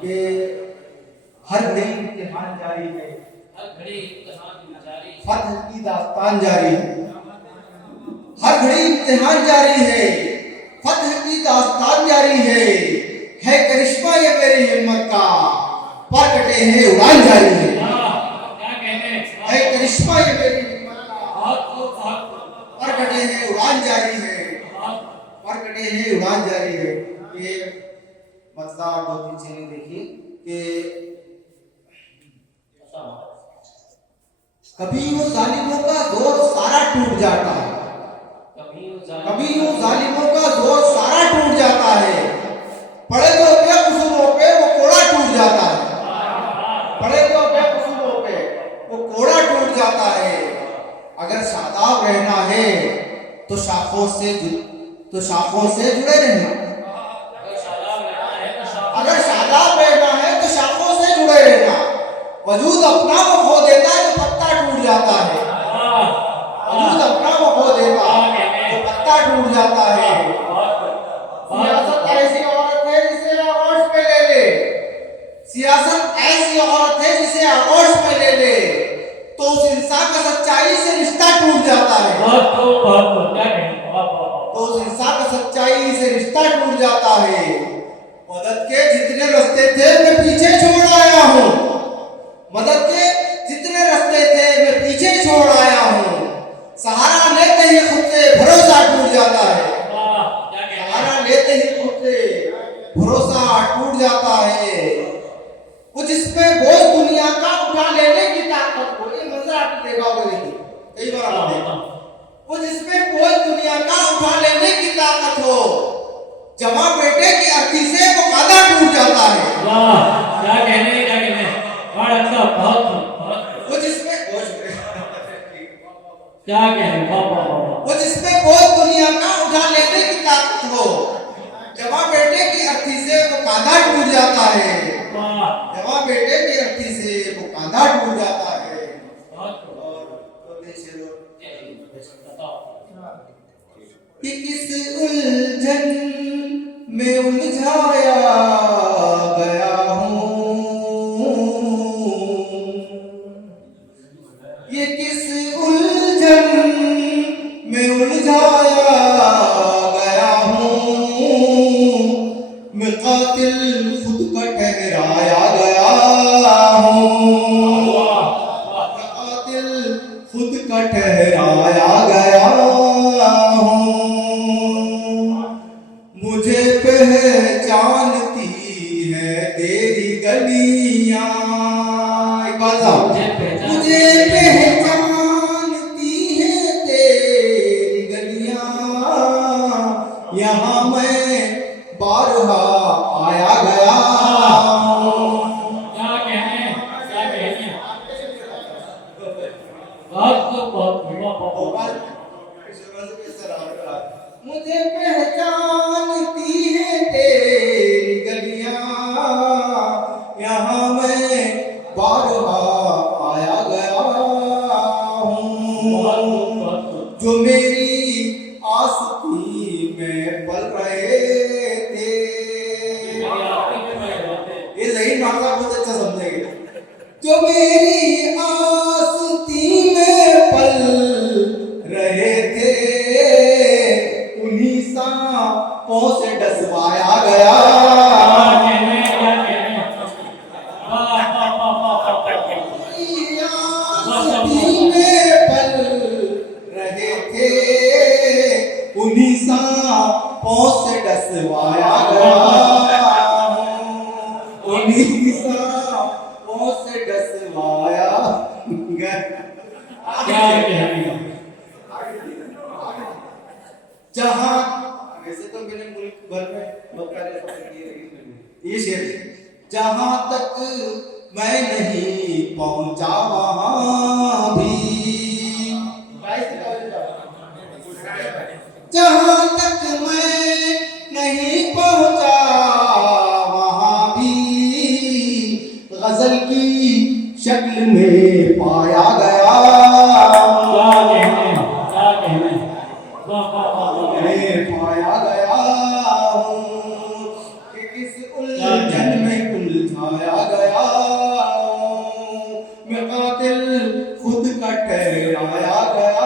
कि हर घड़ी इम्तिहान जारी है, फतह की दास्तान जारी है। हर घड़ी इम्तिहान जारी है, फतह की दास्तान जारी है करिश्मा ये मेरी हिम्मत का, पर कटे हैं उड़ान जारी है करिश्मा ये मेरी हिम्मत का, पर कटे हैं उड़ान जारी है, पर कटे हैं उड़ान जारी है। ये मजेदार दो तीन चीजें देखिए कि कभी वो जालिमों का जोर सारा टूट जाता है, कभी वो जालिमों का जोर सारा टूट जाता है, पड़े तो बेकसूरों पे वो कोड़ा टूट जाता है, पड़े तो बेकसूरों पे वो कोड़ा टूट जाता है। अगर शादाब रहना है तो शाखों से जुड़े रहना, अगर शादाब रहना है तो शाखों से जुड़े रहना। वजूद अपना वो खो देता है तो पत्ता टूट जाता है, वजूद अपना वो खो देता है तो पत्ता टूट जाता है। सियासत ऐसी औरत है जिसे आगोश में ले ले, सियासत ऐसी औरत है जिसे आगोश में ले ले, तो उस इंसान का सच्चाई से रिश्ता टूट जाता है, तो उस इंसान का सच्चाई से रिश्ता टूट जाता है। मदद के जितने रास्ते थे मैं पीछे छोड़ आया हूँ, मदद के जितने रास्ते थे मैं पीछे छोड़ आया हूँ। सहारा लेते ही खुद से भरोसा टूट जाता है, सहारा लेते ही खुद से भरोसा टूट जाता है। वो जिसमें बोझ दुनिया का उठा लेने की ताकत हो, ये मंजर आपने देखा होगा, देखिए कई बार आपने देखा, वो जिसमें बोझ दुनिया का उठा लेने की ताकत हो, जमा बेटे की अर्थी से वो कादा टूट जाता है। वाह, क्या कहने बड़ा अच्छा, बहुत वो जिसमें क्या कहने, वो जिसमें बोझ दुनिया का उठा लेने की ताकत हो, जमा बेटे की अर्थी से वो कादा टूट जाता है, जमा बेटे की अर्थी से वो कादा टूट जाता है। कि किस उलझन में उलझाया गया हूँ, ये किस उलझन में उलझाया गया हूँ, मैं कातिल खुद का ठहराया गया हूँ, कातिल खुद का ठहराया गया हूँ। मुझे पहचानती है तेरी गलियां, मुझे पहचानती है तेरी गलियां, यहाँ मैं बारहा आया गया हूँ। मुझे पहचानती है तेरी गलियां, यहाँ मैं बारहा आया गया हूँ। जो मेरी आस्ती में पल रहे थे, ये सही मामला बहुत अच्छा समझेंगे। जो मेरी आस्ती में पल रहे थे, उन्हीं सांपों से डसवाया गया। आस्ती में पल रहे थे, उन्हीं सांपों से डसवाया गया, उन्हीं सांपों से डसवाया गया। जहां वैसे तो मैंने मुल्क भर में ये शेर, जहां तक मैं नहीं पहुंचा वहां भी, जहां तक मैं नहीं पहुंचा वहां भी, गजल की शक्ल में पाया गया। पाया गया हूँ कि किस उलझन में खुद का ठहराया गया